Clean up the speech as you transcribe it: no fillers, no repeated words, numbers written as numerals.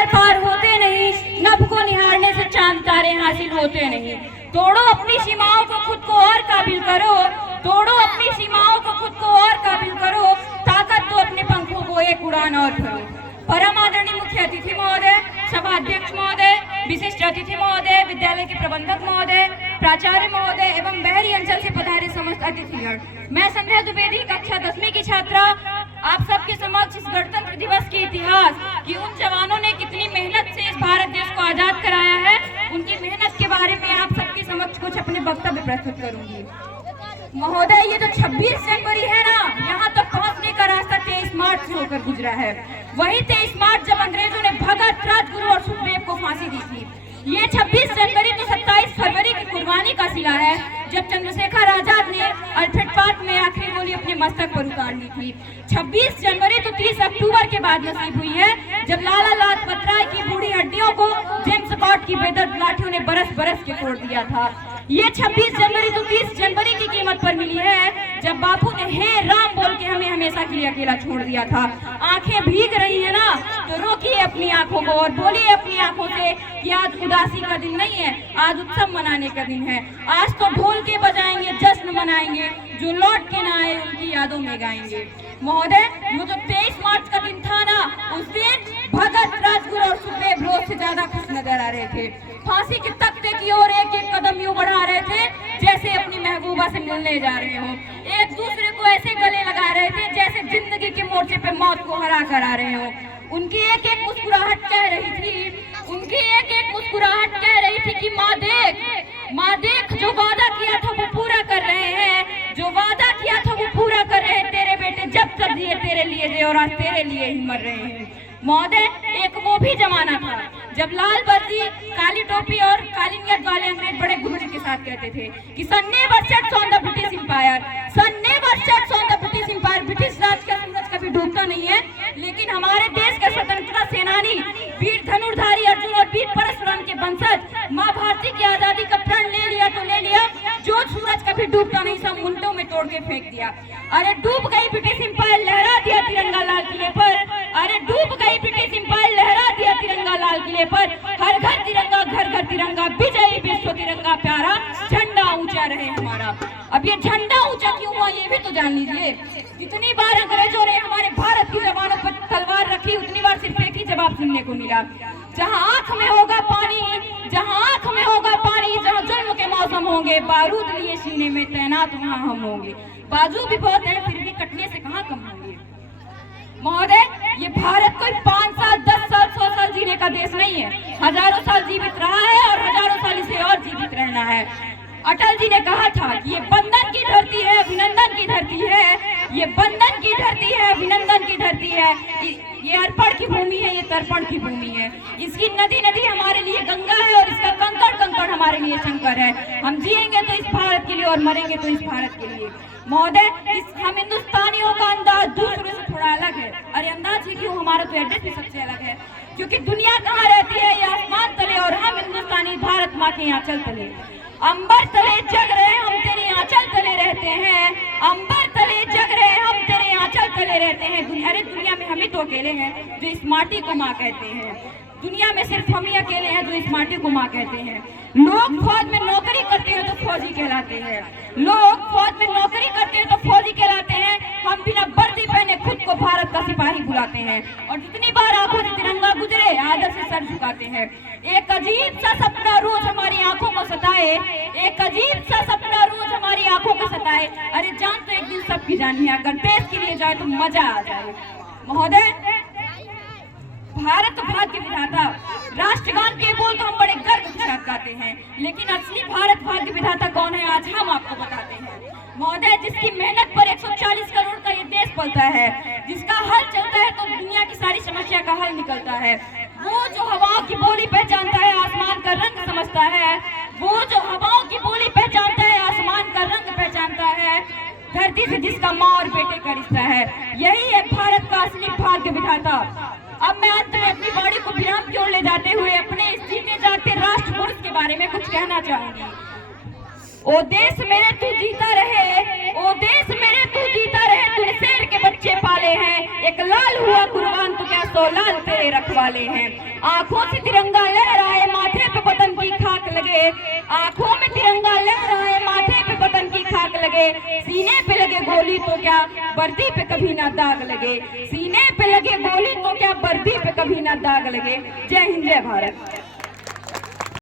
सागर पार होते नहीं, नभ को निहारने से चांद तारे हासिल होते नहीं। तोड़ो अपनी सीमाओं को, खुद को और काबिल करो, तोड़ो अपनी सीमाओं को, खुद को और काबिल करो, ताकत दो अपने पंखों को एक उड़ान और भरो। परम आदरणीय मुख्य अतिथि महोदय, सभा अध्यक्ष महोदय, विशिष्ट अतिथि महोदय, विद्यालय के प्रबंधक महोदय, प्राचार्य महोदय एवं बहरी अंचल से पधारे समस्त अतिथिगण, मैं संध्या द्विवेदी, कक्षा 10वीं की छात्रा, आप सबके समक्ष इस गणतंत्र दिवस के इतिहास कि उन जवानों ने कितनी मेहनत से इस भारत देश को आजाद कराया है, उनकी मेहनत के बारे में आप सबके समक्ष कुछ अपने वक्तव्य प्रस्तुत करूंगी। महोदय, ये तो 26 जनवरी है ना, यहाँ तक पहुँचने का रास्ता 23 मार्च से होकर गुजरा है। वही 23 मार्च जब अंग्रेजों ने भगत, राजगुरु और सुखदेव को फांसी दी थी। ये 26 जनवरी तो 27 फरवरी की कुर्बानी का सिला है, जब चंद्रशेखर आजाद ने अल्फ्रेड पार्क में आखिरी गोली अपने मस्तक पर उतार ली थी। 26 जनवरी तो 30 अक्टूबर के बाद नसीब हुई है, जब लाला लाजपत राय की बूढ़ी हड्डियों को जेम्स बॉन्ड की बेदर्द लाठियों ने बरस बरस के तोड़ दिया था। ये 26 जनवरी तो 30 जनवरी की कीमत पर मिली है, जब बापू ने हे राम बोल के हमें हमेशा के लिए अकेला छोड़ दिया था। आंखें भीग रही है ना, तो रोकिए अपनी आंखों को और बोलिए अपनी आंखों से कि आज उदासी का दिन नहीं है, आज उत्सव मनाने का दिन है। आज तो ढोल के बजाएंगे, जश्न मनाएंगे, जो लौट के ना आए उनकी यादों में गाएंगे। महोदय, वो जो 23 मार्च का दिन था ना, उस दिन भगत, राजगुरु और सुखदेव रोज से ज्यादा खुश नजर आ रहे थे। फांसी के तख्ते की ओर एक एक कदम यूं बढ़ा रहे थे जैसे अपनी महबूबा से मिलने जा रहे हो। एक दूसरे को ऐसे गले लगा रहे थे जैसे जिंदगी के मोर्चे पे मौत को हरा कर आ रहे हो। उनकी एक एक मुस्कुराहट कह रही थी, उनकी एक एक मुस्कुराहट कह रही थी कि माँ देख, जो वादा किया था वो पूरा कर रहे हैं, जो वादा किया था वो पूरा कर रहे हैं। तेरे बेटे जब तक जिए तेरे लिए जिए और आज तेरे लिए ही मर रहे हैं। महोदय, एक वो भी जमाना था जब लाल वर्दी, काली टोपी और काली नियत वाले अंग्रेज बड़े गुरूर के साथ कहते थे कि sun never sets on the British empire, sun never sets on the British empire. British Raj का सूरज कभी डूबता नहीं है, लेकिन हमारे देश के स्वतंत्रता सेनानी, वीर धनुर्धारी अर्जुन और वीर परशुराम के वंशज माँ भारती की आजादी का प्रण ले लिया तो ले लिया, जो सूरज कभी डूबता नहीं, सब मुंडों में तोड़ के फेंक दिया। अरे डूब गई ब्रिटिश एम्पायर, लहरा दिया तिरंगा लाल किले पर। अरे डूब गई ब्रिटिश एम्पायर, लहरा दिया तिरंगा लाल किले पर। हर घर तिरंगा, घर घर तिरंगा, विजयी विश्व तिरंगा प्यारा, झंडा ऊंचा रहे हमारा। अब ये झंडा ऊंचा क्यों हुआ ये भी तो जान लीजिए। जितनी बार अंग्रेजों ने हमारे भारत की जवानों पर तलवार रखी, उतनी बार सिर्फ एक ही जवाब सुनने को मिला, जहाँ आंख में होगा पानी, जहाँ आंख में होगा पानी, जहाँ जुल्म के मौसम होंगे, बारूद लिए सीने में तैनात वहाँ हम होंगे। बाजू भी बहुत है, फिर भी कटने से कहाँ कम होंगे। महोदय, ये भारत कोई 5 साल, 10 साल, 100 साल जीने का देश नहीं है, हजारों साल जीवित रहा है और हजारों साल इसे और जीवित रहना है। अटल जी ने कहा था कि ये बंधन की धरती है, अभिनंदन की धरती है, ये बंधन की धरती है, अभिनंदन की धरती है, ये अर्पण की भूमि है, ये तर्पण की भूमि है। इसकी नदी नदी हमारे लिए गंगा है और इसका कंकड़ कंकड़ हमारे लिए शंकर है। हम जिएंगे तो इस भारत के लिए और मरेंगे तो इस भारत के लिए। महोदय, हम हिंदुस्तानियों का अंदाज दूसरों से थोड़ा अलग है। अरे अंदाज ही क्यों, हमारा तो एड्रेस भी सबसे अलग है, क्योंकि दुनिया कहाँ रहती है, ये आसमान तले, और हम हिंदुस्तानी भारत माँ के आंचल तले। अंबर तले जग रहे हम तेरे आंचल तले रहते हैं, अंबर तले जग रहे हम तेरे आंचल तले रहते हैं। अरे दुनिया में हम ही तो अकेले हैं जो इस माटी को माँ कहते हैं, दुनिया में सिर्फ हम ही अकेले हैं जो इस माटी को माँ कहते हैं। लोग फौज में नौकरी करते हैं तो फौजी कहलाते हैं, लोग फौज में नौकरी करते हैं तो फौजी कहलाते हैं। हम बिना वर्दी पहने खुद को भारत का सिपाही बुलाते हैं, और जितनी बार आंखों से तिरंगा गुजरे आदर से सर झुकाते हैं। एक अजीब सा सपना रोज हमारी आंखों को सताए, एक अजीब सा सपना रोज हमारी आंखों को सताए। अरे जान तो एक दिन सबकी जानी है, अगर देश के लिए जाए तो मजा आ जाए। महोदय, भारत भाग्य विधाता, राष्ट्रगान के बोल तो हम बड़े गर्व के साथ गाते हैं, लेकिन असली भारत भाग्य विधाता कौन है आज हम आपको बताते हैं। महोदय, जिसकी मेहनत पर 140 करोड़ का ये देश पलता है, जिसका हल चलता है तो दुनिया की सारी समस्या का हल निकलता है, वो जो हवाओं की बोली पहचानता है, आसमान का रंग समझता है, वो जो हवाओं की बोली पहचानता है, आसमान का रंग पहचानता है, धरती से जिसका माँ और बेटे का रिश्ता है, यही है भारत का असली भाग्य विधाता। अब मैं अंत में अपनी वाणी को विराम की ओर ले जाते हुए अपने इस जीते जागते राष्ट्र पुरुष के बारे में कुछ कहना चाहूंगी। ओ देश मेरे तू जीता रहे, ओ देश मेरे तू जीता रहे, तूने शेर के बच्चे बच्चे पाले हैं, एक लाल हुआ कुर्बान तो क्या 100 लाल तेरे रखवाले हैं। आंखों से तिरंगा लहराए, माथे पे वतन की खाक लगे, आंखों में तिरंगा लहराए, माथे पे वतन की खाक लगे, सीने पे लगे गोली तो क्या वर्दी पे कभी ना दाग लगे, सीने पे लगे गोली तो क्या वर्दी पे कभी ना दाग लगे। जय हिंद, जय भारत।